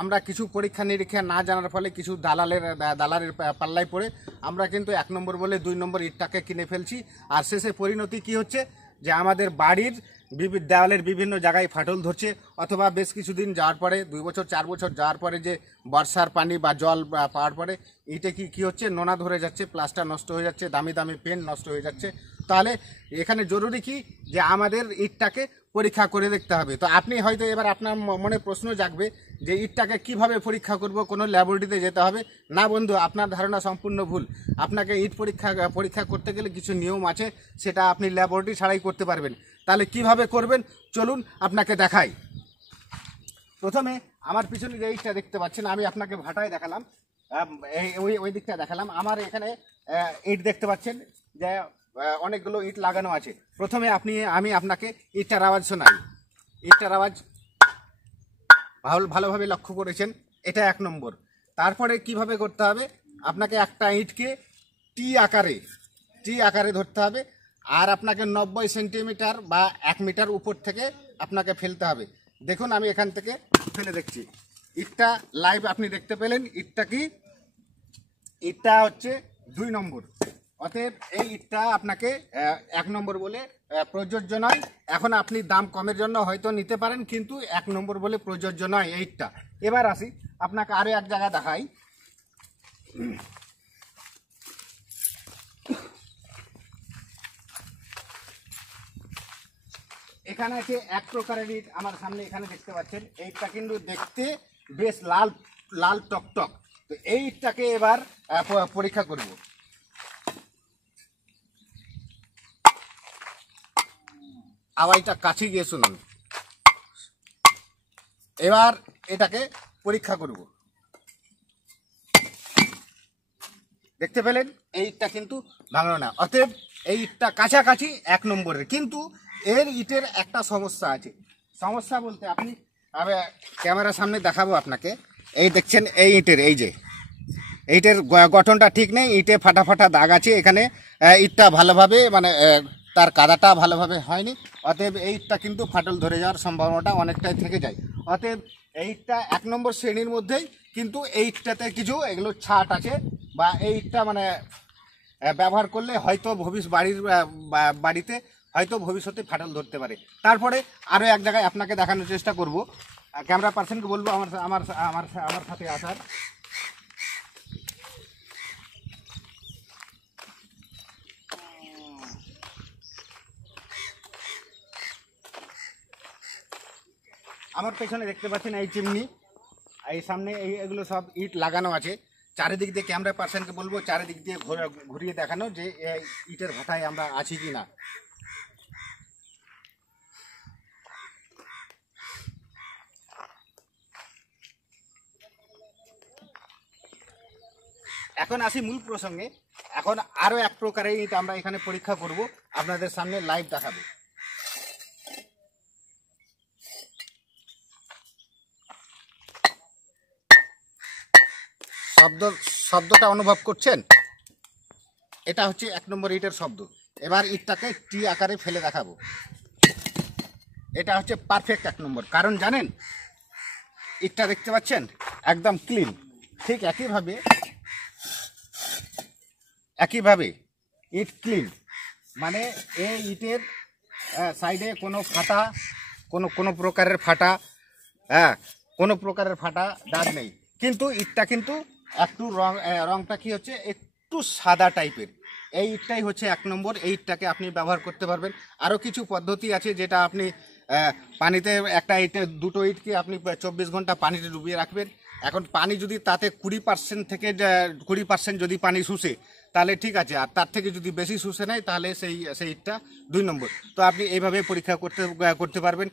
আমরা কিছু পরীক্ষা নিরীক্ষা না জানার ফলে কিছু দালালের পাল্লায় পড়ে আমরা কিন্তু 1 নম্বর বলে 2 নম্বর ইটটাকে কিনে ফেলছি। আর শেষে পরিণতি কি হচ্ছে যে আমাদের বাড়ির দেওয়ালের বিভিন্ন জায়গায় ফাটল ধরছে, অথবা বেশ কিছুদিন যাওয়ার পরে 2 বছর 4 বছর যাওয়ার পরে যে বর্ষার পানি বা জল পাওয়ার পরে ইটে কি হচ্ছে, নোনা ধরে যাচ্ছে, প্লাস্টার নষ্ট হয়ে যাচ্ছে, দামি দামি পেন নষ্ট হয়ে যাচ্ছে। তাহলে এখানে জরুরি কি যে আমাদের ইটটাকে পরীক্ষা করে দেখতে হবে। তো আপনি হয়তো এবার আপনার মনে প্রশ্ন জাগবে যে ইটটাকে কিভাবে পরীক্ষা করব, কোনো ল্যাবরেটরিতে যেতে হবে না? বন্ধু, আপনার ধারণা সম্পূর্ণ ভুল। আপনাকে ইট পরীক্ষা করতে গেলে কিছু নিয়ম আছে, সেটা আপনি ল্যাবরেটরি ছাড়াই করতে পারবেন। তাহলে কিভাবে করবেন চলুন আপনাকে দেখাই। প্রথমে আমার পিছনে যে ইটটা দেখতে পাচ্ছেন, আমি আপনাকে ভাটায় দেখালাম, ওই দিকটা দেখালাম। আমার এখানে ইট দেখতে পাচ্ছেন যে অনেকগুলো ইট লাগানো আছে। প্রথমে আমি আপনাকে ইটটার আওয়াজ শোনাই। ইটটার আওয়াজ ভালোভাবে লক্ষ্য করেছেন, এটা 1 নম্বর। তারপরে কিভাবে করতে হবে, আপনাকে একটা ইটকে টি আকারে ধরতে হবে, আর আপনাকে 90 সেন্টিমিটার বা 1 মিটার উপর থেকে আপনাকে ফেলতে হবে। দেখুন আমি এখান থেকে ফেলে দেখছি, ইটটা লাইভ আপনি দেখতে পেলেন। ইটটা হচ্ছে 2 নম্বর। অতএব এই ইটটা আপনাকে 1 নম্বর বলে প্রযোজ্য নয়। এখন আপনি দাম কমের জন্য হয়তো নিতে পারেন, কিন্তু 1 নম্বর বলে প্রযোজ্য নয় এই ইটটা। এবার আসি আপনাকে আরও এক জায়গা দেখাই। এখানে আছে 1 প্রকারের ইট আমার সামনে এখানে দেখতে পাচ্ছেন। এইটা কিন্তু দেখতে বেশ লাল টকটক। তো এই ইটটাকে এবার পরীক্ষা করব। আওয়াজটা কাছে গিয়ে শুনুন। এবার এটাকে পরীক্ষা করব। দেখতে পেলেন এই ইটটা কিন্তু ভাঙলো না। অতএব এই ইটটা কাছাকাছি 1 নম্বরের, কিন্তু এর ইটের একটা সমস্যা আছে। সমস্যা বলতে আপনি ক্যামেরার সামনে দেখাবো আপনাকে। এই দেখছেন এই ইটের গঠনটা ঠিক নেই, ইটে ফাটা দাগ আছে। এখানে ইটটা ভালোভাবে তার কাদাটা ভালোভাবে হয়নি। অতএব এই ইটটা কিন্তু ফাটল ধরে যাওয়ার সম্ভাবনাটা অনেকটাই থেকে যায়। অতএব এই ইটটা 1 নম্বর শ্রেণীর মধ্যেই, কিন্তু এই ইটটাতে কিছু এগুলো ছাট আছে, বা এই ইটটা ব্যবহার করলে হয়তো বাড়িতে হয়তো ভবিষ্যতে ফাটল ধরতে পারে। তারপরে আরও এক জায়গায় আপনাকে দেখানোর চেষ্টা করব। ক্যামেরা পার্সনকে বলবো আমার সাথে আসার। আমার পেছনে দেখতে পাচ্ছেন এই চিমনি, এই সামনে এগুলো সব ইট লাগানো আছে। চারিদিক দিয়ে ক্যামেরা পার্সনকে বলবো চারিদিক দিয়ে ঘুরিয়ে দেখানো যে ইটের ভাটায় আমরা আছি কি না। এখন আসি মূল প্রসঙ্গে। এখন আরও 1 প্রকারের ইট আমরা এখানে পরীক্ষা করব, আপনাদের সামনে লাইভ দেখাবো। শব্দটা অনুভব করছেন? এটা হচ্ছে 1 নম্বর ইটের শব্দ। এবার ইটটাকে টি আকারে ফেলে দেখাবো। এটা হচ্ছে পারফেক্ট 1 নম্বর। কারণ জানেন, ইটটা দেখতে পাচ্ছেন একদম ক্লিন। ঠিক একইভাবে ইট ক্লিন, মানে এই ইটের সাইডে কোনো প্রকারের ফাটা দাগ নেই। কিন্তু ইটটা কিন্তু একটু রংটা কি হচ্ছে, একটু সাদা টাইপের। এই ইটটাই হচ্ছে 1 নম্বর। এই ইটটাকে আপনি ব্যবহার করতে পারবেন। আরও কিছু পদ্ধতি আছে, যেটা আপনি পানিতে একটা দুটো ইটকে আপনি 24 ঘন্টা পানিতে ডুবিয়ে রাখবেন। এখন পানি যদি তাতে 20% থেকে 20% যদি পানি শুষে তাহলে ঠিক আছে, আর তার থেকে যদি বেশি শুষে নেয় তাহলে সেই ইটটা 2 নম্বর। তো আপনি এইভাবে পরীক্ষা করতে পারবেন।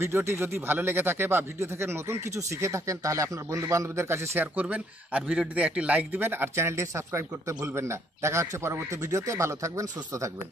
ভিডিওটি যদি ভালো লেগে থাকে বা ভিডিও থেকে নতুন কিছু শিখে থাকেন, তাহলে আপনার বন্ধুবান্ধবদের কাছে শেয়ার করবেন, আর ভিডিওটিতে একটি লাইক দিবেন, আর চ্যানেলটি সাবস্ক্রাইব করতে ভুলবেন না। দেখা হচ্ছে পরবর্তী ভিডিওতে। ভালো থাকবেন, সুস্থ থাকবেন।